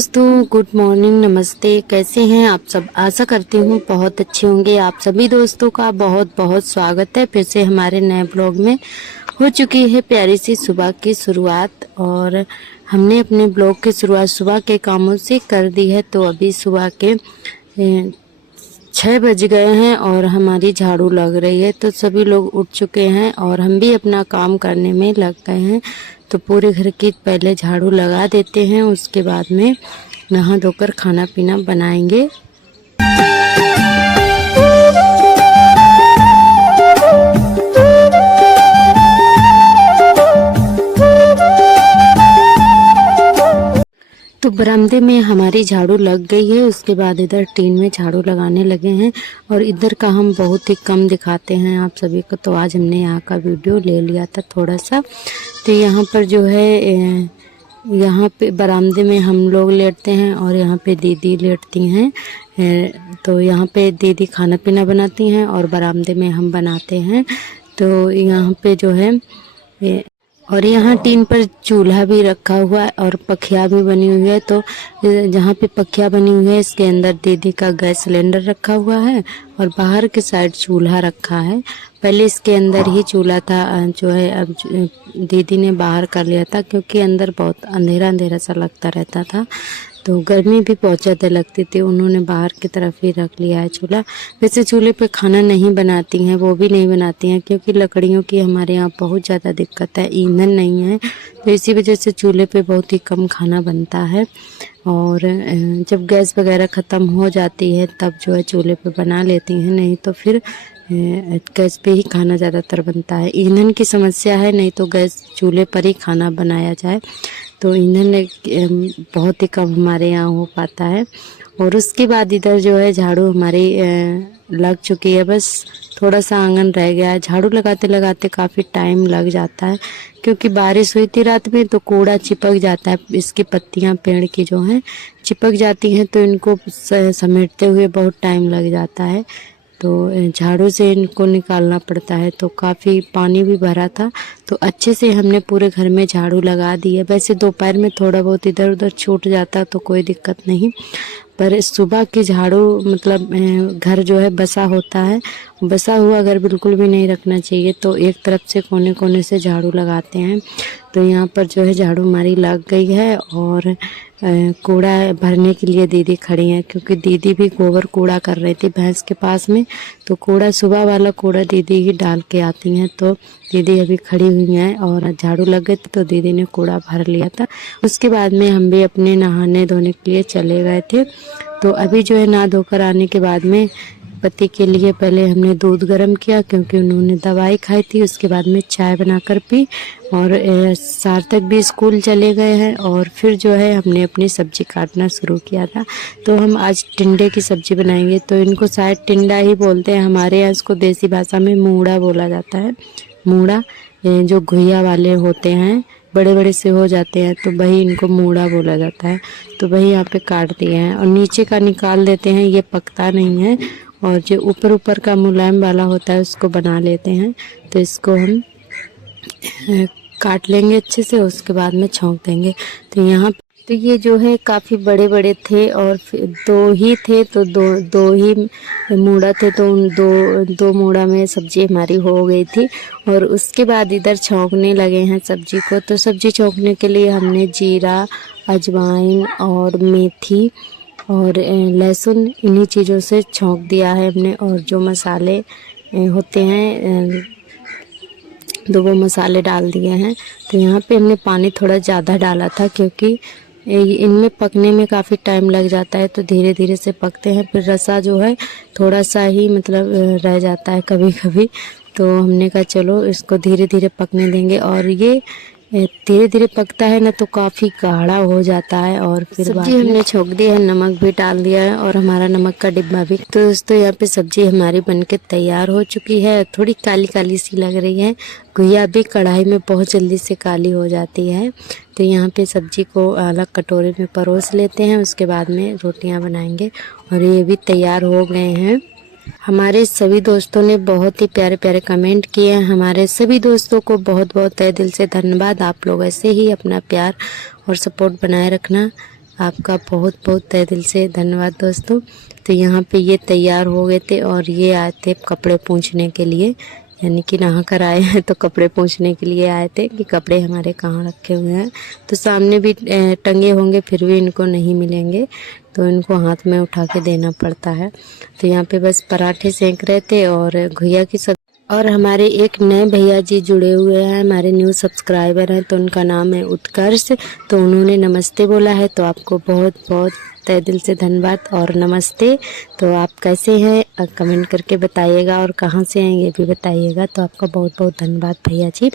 दोस्तों, good morning, नमस्ते। कैसे हैं आप सब? आशा करती हूँ बहुत अच्छे होंगे। आप सभी दोस्तों का बहुत बहुत स्वागत है फिर से हमारे नए ब्लॉग में। हो चुकी है प्यारी सी सुबह की शुरुआत और हमने अपने ब्लॉग की शुरुआत सुबह के कामों से कर दी है। तो अभी सुबह के 6 बज गए हैं और हमारी झाड़ू लग रही है। तो सभी लोग उठ चुके हैं और हम भी अपना काम करने में लग गए हैं। तो पूरे घर की पहले झाड़ू लगा देते हैं, उसके बाद में नहा धोकर खाना पीना बनाएंगे। तो बरामदे में हमारी झाड़ू लग गई है। उसके बाद इधर टीन में झाड़ू लगाने लगे हैं और इधर का हम बहुत ही कम दिखाते हैं आप सभी को। तो आज हमने यहाँ का वीडियो ले लिया था थोड़ा सा। तो यहाँ पर जो है यहाँ पे बरामदे में हम लोग लेटते हैं और यहाँ पे दीदी लेटती हैं। तो यहाँ पे दीदी खाना पीना बनाती हैं और बरामदे में हम बनाते हैं। तो यहाँ पे जो है और यहाँ टीन पर चूल्हा भी रखा हुआ है और पखिया भी बनी हुई है। तो जहाँ पे पखिया बनी हुई है इसके अंदर दीदी का गैस सिलेंडर रखा हुआ है और बाहर के साइड चूल्हा रखा है। पहले इसके अंदर ही चूल्हा था, जो है अब दीदी ने बाहर कर लिया था क्योंकि अंदर बहुत अंधेरा अंधेरा सा लगता रहता था। तो गर्मी भी बहुत ज़्यादा लगती थी, उन्होंने बाहर की तरफ ही रख लिया है चूल्हा। वैसे चूल्हे पे खाना नहीं बनाती हैं, वो भी नहीं बनाती हैं क्योंकि लकड़ियों की हमारे यहाँ बहुत ज़्यादा दिक्कत है, ईंधन नहीं है। तो इसी वजह से चूल्हे पे बहुत ही कम खाना बनता है। और जब गैस वगैरह ख़त्म हो जाती है तब जो है चूल्हे पे बना लेती हैं, नहीं तो फिर गैस पे ही खाना ज़्यादातर बनता है। ईंधन की समस्या है, नहीं तो गैस चूल्हे पर ही खाना बनाया जाए। तो ईंधन बहुत ही कम हमारे यहाँ हो पाता है। और उसके बाद इधर जो है झाड़ू हमारी लग चुकी है, बस थोड़ा सा आंगन रह गया है। झाड़ू लगाते लगाते काफ़ी टाइम लग जाता है क्योंकि बारिश हुई थी रात में, तो कूड़ा चिपक जाता है। इसकी पत्तियां पेड़ की जो हैं चिपक जाती हैं, तो इनको समेटते हुए बहुत टाइम लग जाता है। तो झाड़ू से इनको निकालना पड़ता है। तो काफ़ी पानी भी भरा था, तो अच्छे से हमने पूरे घर में झाड़ू लगा दी है। वैसे दोपहर में थोड़ा बहुत इधर उधर छूट जाता तो कोई दिक्कत नहीं, पर सुबह की झाड़ू मतलब घर जो है बसा होता है, बसा हुआ घर बिल्कुल भी नहीं रखना चाहिए। तो एक तरफ से कोने कोने से झाड़ू लगाते हैं। तो यहाँ पर जो है झाड़ू हमारी लग गई है और कूड़ा भरने के लिए दीदी खड़ी हैं क्योंकि दीदी भी गोबर कूड़ा कर रही थी भैंस के पास में। तो कूड़ा सुबह वाला कूड़ा दीदी ही डाल के आती हैं। तो दीदी अभी खड़ी हुई हैं और झाड़ू लग गई तो दीदी ने कूड़ा भर लिया था। उसके बाद में हम भी अपने नहाने धोने के लिए चले गए थे। तो अभी जो है नहा धोकर आने के बाद में पति के लिए पहले हमने दूध गर्म किया क्योंकि उन्होंने दवाई खाई थी। उसके बाद में चाय बनाकर पी और सार्थक भी स्कूल चले गए हैं। और फिर जो है हमने अपनी सब्जी काटना शुरू किया था। तो हम आज टिंडे की सब्जी बनाएंगे। तो इनको शायद टिंडा ही बोलते हैं, हमारे यहाँ इसको देसी भाषा में मूड़ा बोला जाता है। मूड़ा जो घुइया वाले होते हैं, बड़े बड़े से हो जाते हैं, तो वही इनको मूड़ा बोला जाता है। तो वही यहाँ पे काट दिए हैं और नीचे का निकाल देते हैं, ये पकता नहीं है। और जो ऊपर ऊपर का मुलायम वाला होता है उसको बना लेते हैं। तो इसको हम काट लेंगे अच्छे से, उसके बाद में छौंक देंगे। तो यहाँ तो ये जो है काफ़ी बड़े बड़े थे और दो ही थे, तो दो ही मूड़ा थे। तो उन दो मूड़ा में सब्जी हमारी हो गई थी। और उसके बाद इधर छौंकने लगे हैं सब्जी को। तो सब्जी छौंकने के लिए हमने जीरा, अजवाइन और मेथी और लहसुन, इन्हीं चीज़ों से छौंक दिया है हमने। और जो मसाले होते हैं वो मसाले डाल दिए हैं। तो यहाँ पे हमने पानी थोड़ा ज़्यादा डाला था क्योंकि इनमें पकने में काफ़ी टाइम लग जाता है, तो धीरे धीरे से पकते हैं। फिर रसा जो है थोड़ा सा ही मतलब रह जाता है कभी कभी। तो हमने कहा चलो इसको धीरे धीरे पकने देंगे। और ये धीरे धीरे पकता है ना तो काफ़ी गाढ़ा हो जाता है। और फिर सब्जी हमने छोंक दी है, नमक भी डाल दिया है और हमारा नमक का डिब्बा भी। तो दोस्तों यहाँ पे सब्जी हमारी बनके तैयार हो चुकी है। थोड़ी काली काली सी लग रही है, घुइया भी कढ़ाई में बहुत जल्दी से काली हो जाती है। तो यहाँ पे सब्जी को अलग कटोरे में परोस लेते हैं, उसके बाद में रोटियाँ बनाएंगे। और ये भी तैयार हो गए हैं। हमारे सभी दोस्तों ने बहुत ही प्यारे प्यारे कमेंट किए हैं। हमारे सभी दोस्तों को बहुत बहुत तहे दिल से धन्यवाद। आप लोग ऐसे ही अपना प्यार और सपोर्ट बनाए रखना। आपका बहुत बहुत तहे दिल से धन्यवाद दोस्तों। तो यहाँ पे ये तैयार हो गए थे और ये आए थे कपड़े पोंछने के लिए, यानी कि नहा कर आए हैं तो कपड़े पोंछने के लिए आए थे कि कपड़े हमारे कहाँ रखे हुए हैं। तो सामने भी टंगे होंगे फिर भी इनको नहीं मिलेंगे, तो इनको हाथ में उठा के देना पड़ता है। तो यहाँ पे बस पराठे सेंक रहे थे और घुइया की सब्जी। और हमारे एक नए भैया जी जुड़े हुए हैं, हमारे न्यू सब्सक्राइबर हैं, तो उनका नाम है उत्कर्ष। तो उन्होंने नमस्ते बोला है, तो आपको बहुत बहुत तहे दिल से धन्यवाद और नमस्ते। तो आप कैसे हैं कमेंट करके बताइएगा, और कहाँ से हैं ये भी बताइएगा। तो आपका बहुत बहुत धन्यवाद भैया जी।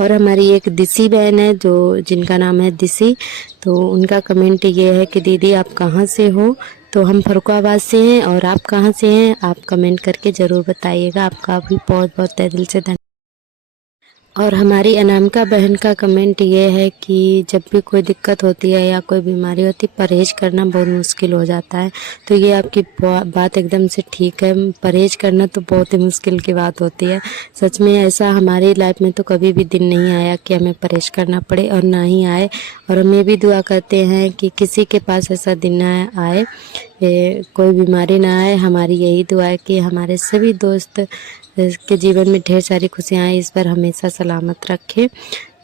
और हमारी एक दिसी बहन है जो जिनका नाम है दिसी, तो उनका कमेंट ये है कि दीदी आप कहाँ से हो। तो हम फर्रुखाबाद से हैं, और आप कहाँ से हैं आप कमेंट करके ज़रूर बताइएगा। आपका भी बहुत बहुत तहे दिल से धन्यवाद। और हमारी अनामिका बहन का कमेंट ये है कि जब भी कोई दिक्कत होती है या कोई बीमारी होती है, परहेज करना बहुत मुश्किल हो जाता है। तो ये आपकी बात एकदम से ठीक है, परहेज करना तो बहुत ही मुश्किल की बात होती है। सच में ऐसा हमारी लाइफ में तो कभी भी दिन नहीं आया कि हमें परहेज करना पड़े, और ना ही आए। और हम ये भी दुआ करते हैं कि किसी के पास ऐसा दिन ना आए, कोई बीमारी ना आए। हमारी यही दुआ है कि हमारे सभी दोस्त के जीवन में ढेर सारी खुशियाँ आए, इस पर हमेशा सलामत रखे,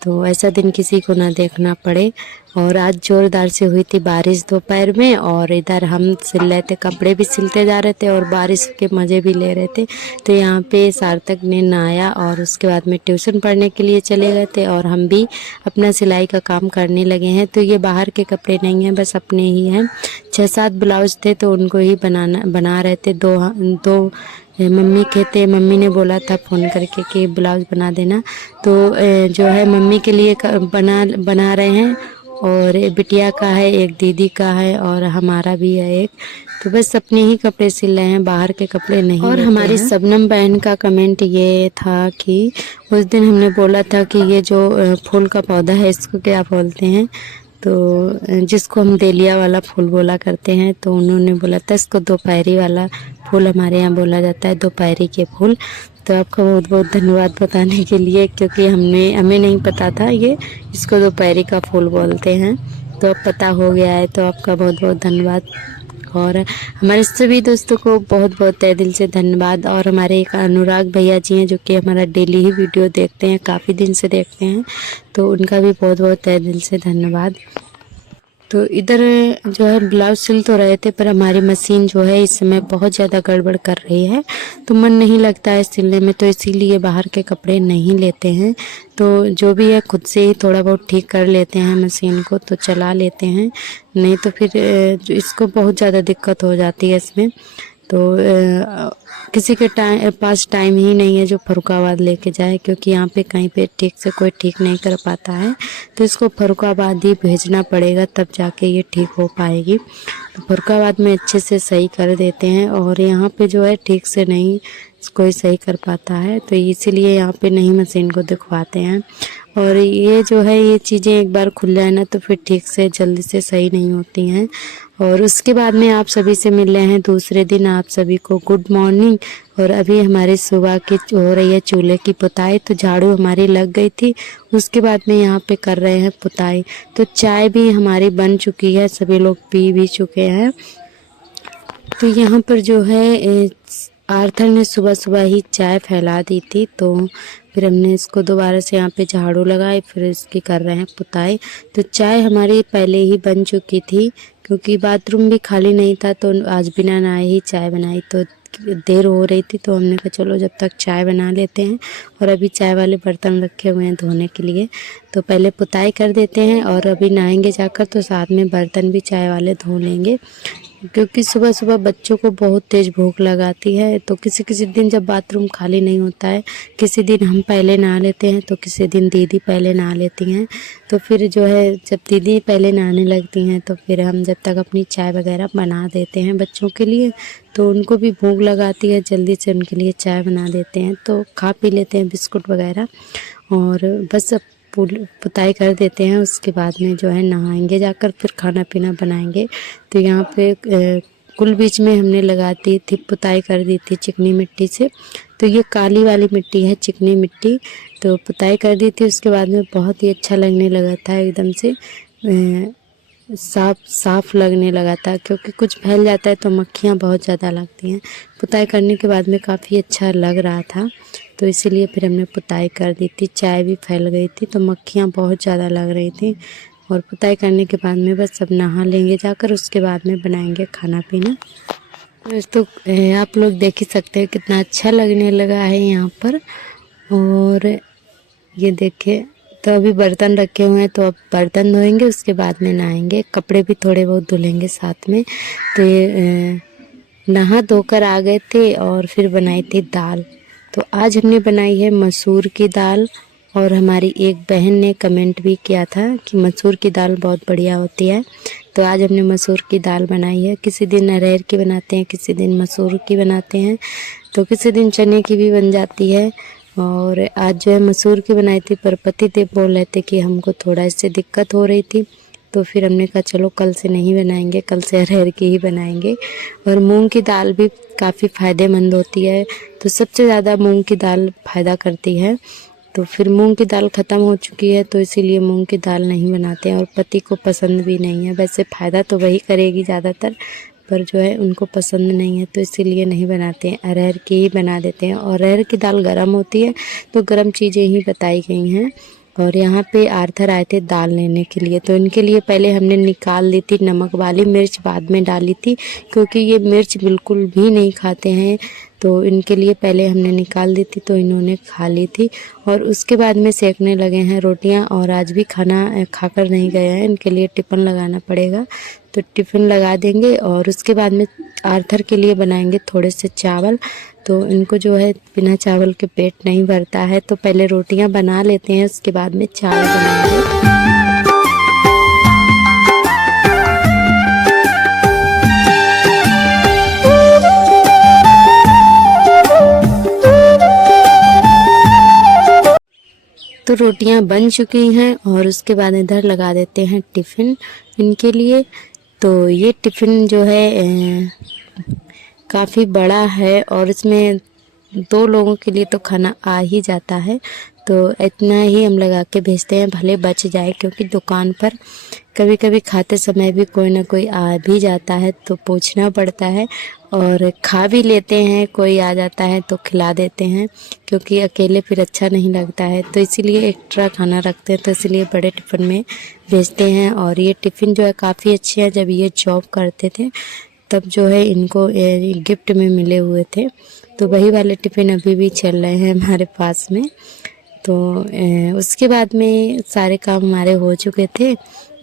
तो ऐसा दिन किसी को ना देखना पड़े। और आज ज़ोरदार से हुई थी बारिश दोपहर में, और इधर हम सिल रहे थे, कपड़े भी सिलते जा रहे थे और बारिश के मज़े भी ले रहे थे। तो यहाँ पे सार्थक ने नहाया और उसके बाद में ट्यूशन पढ़ने के लिए चले गए थे, और हम भी अपना सिलाई का काम करने लगे हैं। तो ये बाहर के कपड़े नहीं हैं, बस अपने ही हैं। 6-7 ब्लाउज थे, तो उनको ही बना रहे थे। दो मम्मी के थे, मम्मी ने बोला था फ़ोन करके कि ब्लाउज बना देना। तो जो है मम्मी के लिए बना रहे हैं, और बिटिया का है, एक दीदी का है, और हमारा भी है एक। तो बस अपने ही कपड़े सिल रहे हैं, बाहर के कपड़े नहीं। और हमारी शबनम बहन का कमेंट ये था कि उस दिन हमने बोला था कि ये जो फूल का पौधा है इसको क्या बोलते हैं, तो जिसको हम डेलिया वाला फूल बोला करते हैं, तो उन्होंने बोला था इसको दोपहरी वाला फूल हमारे यहाँ बोला जाता है, दोपहरी के फूल। तो आपका बहुत बहुत धन्यवाद बताने के लिए, क्योंकि हमें नहीं पता था ये इसको दोपहरी का फूल बोलते हैं। तो अब पता हो गया है, तो आपका बहुत बहुत धन्यवाद। और हमारे सभी दोस्तों को बहुत बहुत तहे दिल से धन्यवाद। और हमारे एक अनुराग भैया जी हैं जो कि हमारा डेली ही वीडियो देखते हैं, काफ़ी दिन से देखते हैं, तो उनका भी बहुत बहुत तहे दिल से धन्यवाद। तो इधर जो है ब्लाउज सिल तो रहे थे, पर हमारी मशीन जो है इस समय बहुत ज़्यादा गड़बड़ कर रही है, तो मन नहीं लगता है सिलने में, तो इसीलिए बाहर के कपड़े नहीं लेते हैं। तो जो भी है खुद से ही थोड़ा बहुत ठीक कर लेते हैं मशीन को, तो चला लेते हैं, नहीं तो फिर इसको बहुत ज़्यादा दिक्कत हो जाती है इसमें। तो किसी के पास टाइम ही नहीं है जो फर्रुखाबाद लेके जाए, क्योंकि यहाँ पे कहीं पे ठीक से कोई ठीक नहीं कर पाता है, तो इसको फर्रुखाबाद ही भेजना पड़ेगा, तब जाके ये ठीक हो पाएगी। तो फर्रुखाबाद में अच्छे से सही कर देते हैं, और यहाँ पे जो है ठीक से नहीं कोई सही कर पाता है, तो इसीलिए यहाँ पे नहीं मशीन को दिखवाते हैं। और ये जो है ये चीज़ें एक बार खुल जाए ना, तो फिर ठीक से जल्दी से सही नहीं होती हैं। और उसके बाद में आप सभी से मिल रहे हैं दूसरे दिन। आप सभी को गुड मॉर्निंग। और अभी हमारी सुबह की हो रही है चूल्हे की पुताई, तो झाड़ू हमारी लग गई थी, उसके बाद में यहाँ पे कर रहे हैं पुताई। तो चाय भी हमारी बन चुकी है, सभी लोग पी भी चुके हैं। तो यहाँ पर जो है आर्थर ने सुबह सुबह ही चाय फैला दी थी, तो फिर हमने इसको दोबारा से यहाँ पे झाड़ू लगाई, फिर इसकी कर रहे हैं पुताई। तो चाय हमारी पहले ही बन चुकी थी, क्योंकि बाथरूम भी खाली नहीं था, तो आज बिना नहाए ही चाय बनाई, तो देर हो रही थी, तो हमने कहा चलो जब तक चाय बना लेते हैं। और अभी चाय वाले बर्तन रखे हुए हैं धोने के लिए, तो पहले पुताई कर देते हैं, और अभी नहाएंगे जाकर, तो साथ में बर्तन भी चाय वाले धो लेंगे, क्योंकि सुबह सुबह बच्चों को बहुत तेज़ भूख लगाती है। तो किसी किसी दिन जब बाथरूम खाली नहीं होता है, किसी दिन हम पहले नहा लेते हैं, तो किसी दिन दीदी पहले नहा लेती हैं। तो फिर जो है जब दीदी पहले नहाने लगती हैं, तो फिर हम जब तक अपनी चाय वगैरह बना देते हैं बच्चों के लिए, तो उनको भी भूख लगाती है, जल्दी से उनके लिए चाय बना देते हैं, तो खा पी लेते हैं बिस्कुट वगैरह, और बस अब पुताई कर देते हैं। उसके बाद में जो है नहाएंगे जाकर, फिर खाना पीना बनाएंगे। तो यहाँ पे कुल बीच में हमने लगा दी थी, पुताई कर दी थी चिकनी मिट्टी से। तो ये काली वाली मिट्टी है, चिकनी मिट्टी, तो पुताई कर दी थी। उसके बाद में बहुत ही अच्छा लगने लगा था एकदम से, साफ लगने लगा था, क्योंकि कुछ फैल जाता है तो मक्खियाँ बहुत ज़्यादा लगती हैं। पुताई करने के बाद में काफ़ी अच्छा लग रहा था, तो इसीलिए फिर हमने पुताई कर दी थी। चाय भी फैल गई थी तो मक्खियाँ बहुत ज़्यादा लग रही थी। और पुताई करने के बाद में बस सब नहा लेंगे जाकर, उसके बाद में बनाएंगे खाना पीना। दोस्तों आप लोग देख ही सकते हैं कितना अच्छा लगने लगा है यहाँ पर। और ये देखिए, तो अभी बर्तन रखे हुए हैं, तो अब बर्तन धोएंगे, उसके बाद में नहाएंगे। कपड़े भी थोड़े बहुत धुलेंगे साथ में। तो ये नहा धोकर आ गए थे और फिर बनाई थी दाल। तो आज हमने बनाई है मसूर की दाल। और हमारी एक बहन ने कमेंट भी किया था कि मसूर की दाल बहुत बढ़िया होती है, तो आज हमने मसूर की दाल बनाई है। किसी दिन अरहर की बनाते हैं, किसी दिन मसूर की बनाते हैं, तो किसी दिन चने की भी बन जाती है। और आज जो है मसूर की बनाई थी, पर पतिदेव बोल रहे थे कि हमको थोड़ा इससे दिक्कत हो रही थी, तो फिर हमने कहा चलो कल से नहीं बनाएंगे, कल से अरहर की ही बनाएंगे। और मूंग की दाल भी काफ़ी फ़ायदेमंद होती है, तो सबसे ज़्यादा मूंग की दाल फ़ायदा करती है। तो फिर मूंग की दाल ख़त्म हो चुकी है, तो इसीलिए मूंग की दाल नहीं बनाते हैं। और पति को पसंद भी नहीं है, वैसे फ़ायदा तो वही करेगी ज़्यादातर, पर जो है उनको पसंद नहीं है, तो इसीलिए नहीं बनाते हैं। अरहर की ही बना देते हैं। और अरहर की दाल गर्म होती है, तो गर्म चीज़ें ही बताई गई हैं। और यहाँ पे आर्थर आए थे दाल लेने के लिए, तो इनके लिए पहले हमने निकाल ली थी नमक वाली मिर्च, बाद में डाली थी, क्योंकि ये मिर्च बिल्कुल भी नहीं खाते हैं, तो इनके लिए पहले हमने निकाल दी थी, तो इन्होंने खा ली थी। और उसके बाद में सेकने लगे हैं रोटियां। और आज भी खाना खाकर नहीं गए हैं, इनके लिए टिफ़िन लगाना पड़ेगा, तो टिफ़िन लगा देंगे। और उसके बाद में आर्थर के लिए बनाएंगे थोड़े से चावल, तो इनको जो है बिना चावल के पेट नहीं भरता है, तो पहले रोटियां बना लेते हैं, उसके बाद में चावल बनाएंगे। तो रोटियां बन चुकी हैं और उसके बाद इधर लगा देते हैं टिफ़िन इनके लिए। तो ये टिफ़िन जो है काफ़ी बड़ा है, और इसमें 2 लोगों के लिए तो खाना आ ही जाता है, तो इतना ही हम लगा के भेजते हैं, भले बच जाए, क्योंकि दुकान पर कभी कभी खाते समय भी कोई ना कोई आ भी जाता है, तो पूछना पड़ता है। और खा भी लेते हैं, कोई आ जाता है तो खिला देते हैं, क्योंकि अकेले फिर अच्छा नहीं लगता है, तो इसीलिए एक्स्ट्रा खाना रखते हैं, तो इसीलिए बड़े टिफ़िन में भेजते हैं। और ये टिफ़िन जो है काफ़ी अच्छे हैं, जब ये जॉब करते थे तब जो है इनको गिफ्ट में मिले हुए थे, तो वही वाले टिफ़िन अभी भी चल रहे हैं हमारे पास में। तो उसके बाद में सारे काम हमारे हो चुके थे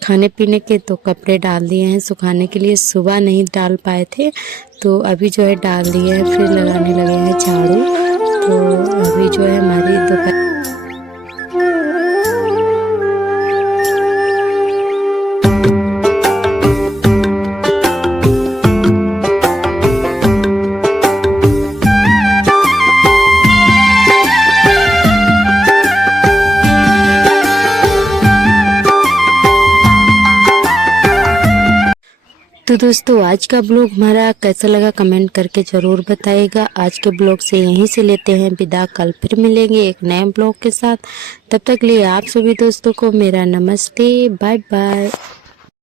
खाने पीने के, तो कपड़े डाल दिए हैं सुखाने के लिए। सुबह नहीं डाल पाए थे, तो अभी जो है डाल दिए हैं, फिर लगाने लगे हैं झाड़ू। तो अभी जो है हमारी दोपहर तो दोस्तों आज का ब्लॉग हमारा कैसा लगा कमेंट करके ज़रूर बताइएगा। आज के ब्लॉग से यहीं से लेते हैं विदा, कल फिर मिलेंगे एक नए ब्लॉग के साथ। तब तक लिए आप सभी दोस्तों को मेरा नमस्ते, बाय बाय।